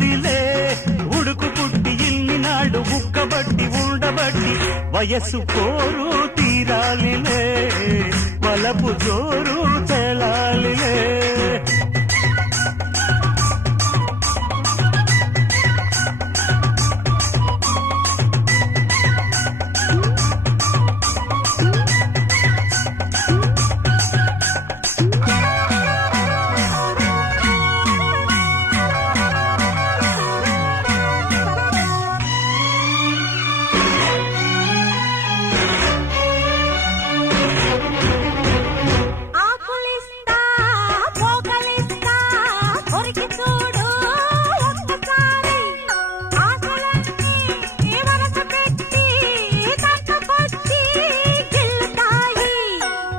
అదిరిల్దిలే ఉడుకు పుట్టి ఇన్ని నాడు ఉక్కబట్టి ఉండబట్టి వయస్సు కోరు తీరాలిలే వలపు జోరు తెలాలిలే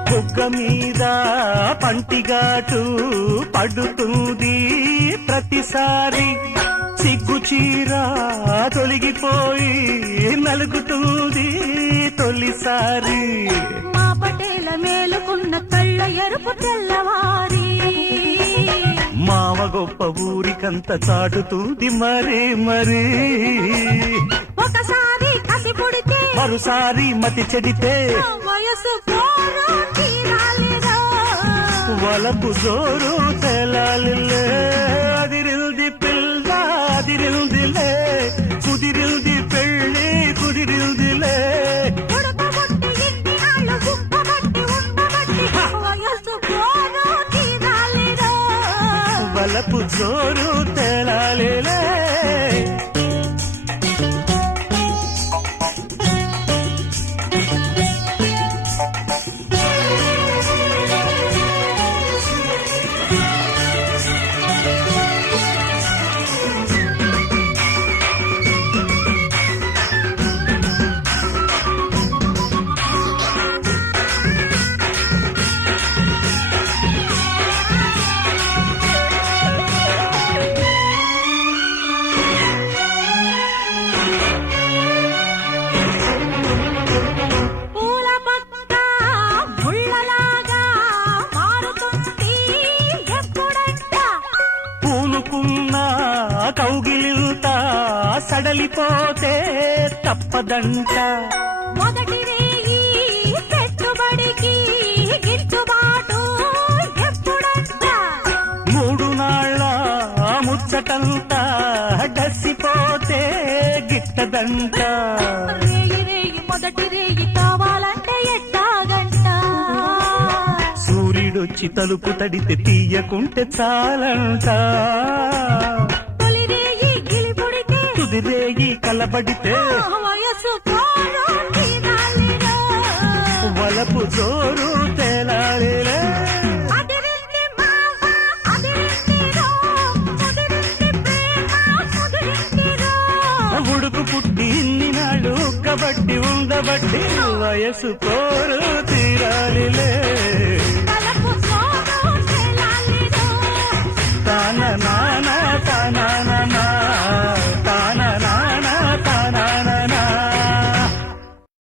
బుగ్గ మీద పంటిగాటు పడుతుంది ప్రతిసారి సిగ్గు చీర తొలగిపోయి నలుగుతుంది తొలిసారి మా పటేల మేలుకున్న కళ్ళ ఎరుపు తెల్లవారి మావ గొప్ప ఊరికంత చాటుతుంది మరీ మరీ ఒకసారి కసి పుడితే మరోసారి మతి చెడితే వయసు వలపు జోరు తెలాలిలే అదిరిల్ది పిల్ల అదిరిల్దిలే కుదిరిల్ది పెళ్ళి కుదిరిల్దిలే వలపు జోరు తెలాలిలే కౌగిలింత సడలిపోతే తప్పదంట మొదటి రేయి పెట్టుబడికి గిట్టుబాటు ఎప్పుడంట మూడు నాళ్ళ ముచ్చటంతా డసిపోతే గిట్టదంట రేయి రేయి మొదటి రేయి కావాలంటే ఎట్టాగంట సూర్యుడొచ్చి తలుపు తడితే తీయకుంటే చాలంట తుదిరేగి కలబడితే వయసు వలపు జోరు తేలాలిలే ఉడుకు పుట్టి ఇన్ని నాడు కబట్టి ఉండబట్టి వయసు కోరు తీరాలిలే